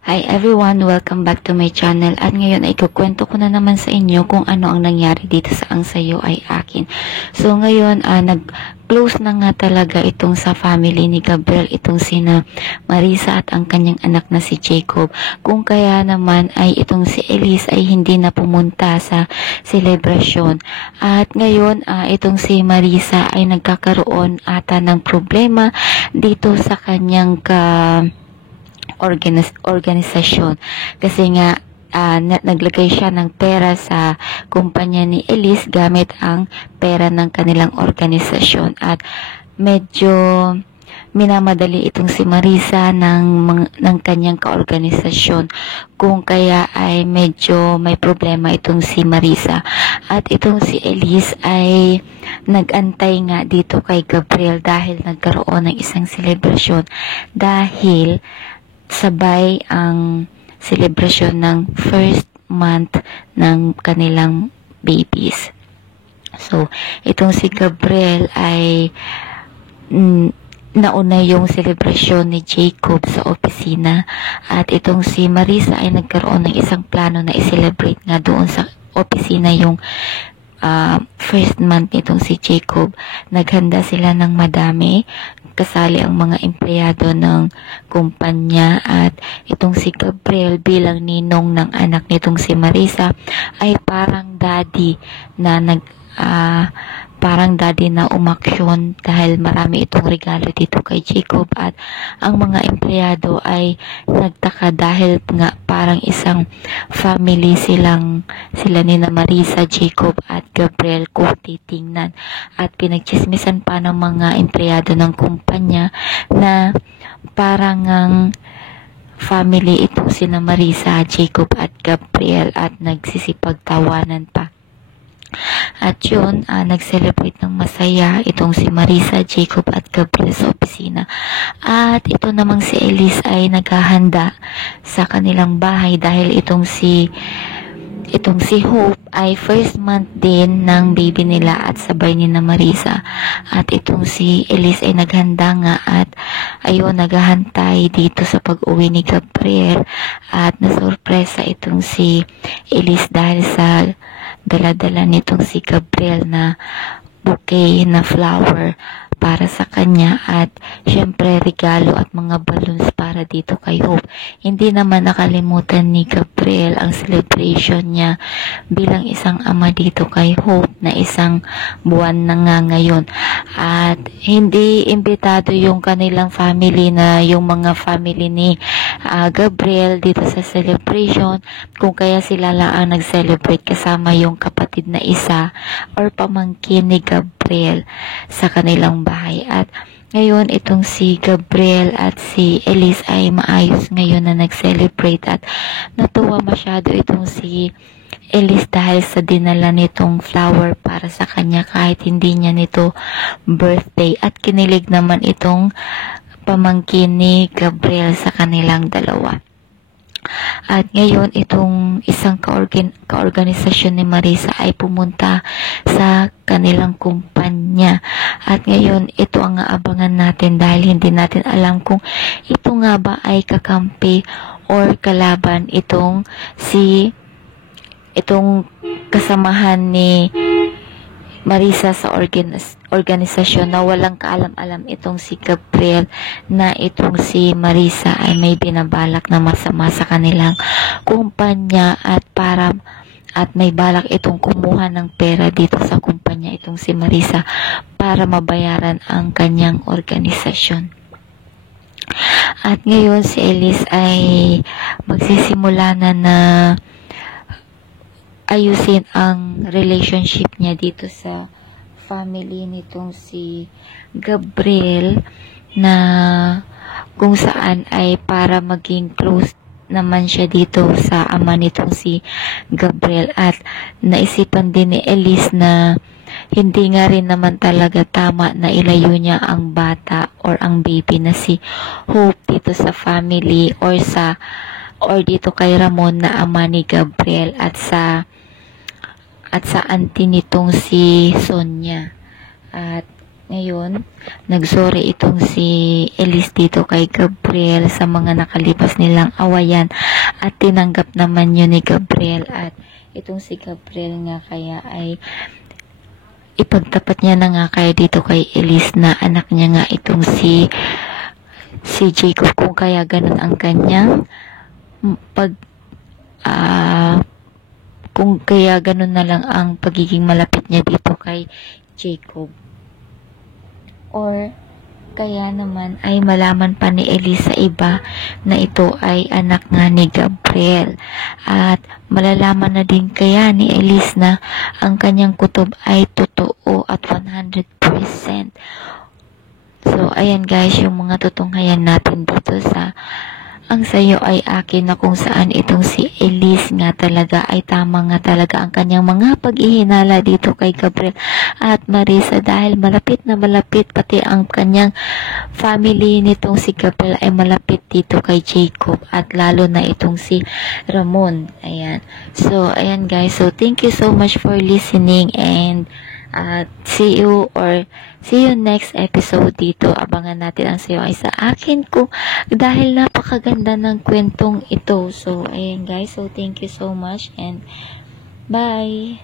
Hi everyone! Welcome back to my channel at ngayon ay kukwento ko na naman sa inyo kung ano ang nangyari dito sa Ang Sayo Ay Akin. So ngayon, nag-close na nga talaga itong sa family ni Gabriel, itong sina Marisa at ang kanyang anak na si Jacob. Kung kaya naman ay itong si Elise ay hindi na pumunta sa celebration. At ngayon, itong si Marisa ay nagkakaroon ata ng problema dito sa kanyang organisasyon kasi nga naglagay siya ng pera sa kumpanya ni Elise gamit ang pera ng kanilang organisasyon at medyo minamadali itong si Marisa ng kanyang kaorganisasyon kung kaya ay medyo may problema itong si Marisa at itong si Elise ay nagantay nga dito kay Gabriel dahil nagkaroon ng isang selebrasyon dahil sabay ang celebration ng first month ng kanilang babies. So, itong si Gabriel ay nauna yung celebration ni Jacob sa opisina at itong si Marisa ay nagkaroon ng isang plano na i-celebrate nga doon sa opisina yung first month nitong si Jacob. Naghanda sila ng madami, kasali ang mga empleyado ng kumpanya at itong si Gabriel bilang ninong ng anak nitong si Marisa ay parang daddy na umaksyon dahil marami itong regalo dito kay Jacob at ang mga empleyado ay nagtaka dahil nga parang isang family sila ni Marisa, Jacob at Gabriel kung titingnan at pinagchismisan pa ng mga empleyado ng kumpanya na parang ang family itong sina Marisa, Jacob at Gabriel at nagsisipagtawanan pa. At yun, nag-celebrate ng masaya itong si Marisa, Jacob at Gabriel sa opisina. At ito namang si Elise ay naghahanda sa kanilang bahay dahil itong si Hope ay first month din ng baby nila at sabay ni na Marisa. At itong si Elise ay naghanda nga at ayun, naghahantay dito sa pag-uwi ni Gabriel at nasurpresa itong si Elise dahil sa dala-dala nitong si Gabriel na bouquet na flower para sa kanya at syempre regalo at mga balloons para dito kay Hope. Hindi naman nakalimutan ni Gabriel ang celebration niya bilang isang ama dito kay Hope na isang buwan na nga ngayon. At hindi imbitado yung kanilang family na yung mga family ni Gabriel dito sa celebration kung kaya sila lang ang nag-celebrate kasama yung kapatid na isa or pamangkin ni Gabriel sa kanilang bahay. At ngayon itong si Gabriel at si Elise ay maayos ngayon na nag-celebrate at natuwa masyado itong si Elise dahil sa dinala nitong flower para sa kanya kahit hindi niya nito birthday at kinilig naman itong pamangkin ni Gabriel sa kanilang dalawa. At ngayon, itong isang kaorganisasyon ni Marisa ay pumunta sa kanilang kumpanya. At ngayon, ito ang aabangan natin dahil hindi natin alam kung ito nga ba ay kakampi or kalaban itong kasamahan ni Marisa sa organisasyon na walang kaalam-alam itong si Gabriel na itong si Marisa ay may binabalak na masama sa kanilang kumpanya at may balak itong kumuha ng pera dito sa kumpanya itong si Marisa para mabayaran ang kanyang organisasyon. At ngayon si Elise ay magsisimula na ayusin ang relationship niya dito sa family nitong si Gabriel na kung saan ay para maging close naman siya dito sa ama nitong si Gabriel at naisipan din ni Elise na hindi nga rin naman talaga tama na ilayo niya ang bata or ang baby na si Hope dito sa family or dito kay Ramon na ama ni Gabriel at sa auntie nitong si Sonia. At Ngayon, nagsorry itong si Elise dito kay Gabriel sa mga nakalipas nilang awayan at tinanggap naman yun ni Gabriel, at itong si Gabriel nga kaya ay ipagtapat niya na nga kaya dito kay Elise na anak niya nga itong si Jacob, kung kaya ganun ang kanyang kung kaya ganun na lang ang pagiging malapit niya dito kay Jacob. Or kaya naman ay malaman pa ni Elise sa iba na ito ay anak nga ni Gabriel, at malalaman na din kaya ni Elise na ang kanyang kutob ay totoo at 100%. So ayan guys, yung mga tutunghayan natin dito sa Ang Sayo Ay Akin, na kung saan itong si Elise nga talaga ay tama nga talaga ang kanyang mga paghihinala dito kay Gabriel at Marissa, dahil malapit na malapit pati ang kanyang family nitong si Gabriel ay malapit dito kay Jacob, at lalo na itong si Ramon. Ayan. So ayan guys, so thank you so much for listening, and see you next episode dito. Abangan natin Ang Sayo Ay Sa Akin ko, dahil napakaganda ng kwentong ito. So ayan guys, so thank you so much and bye.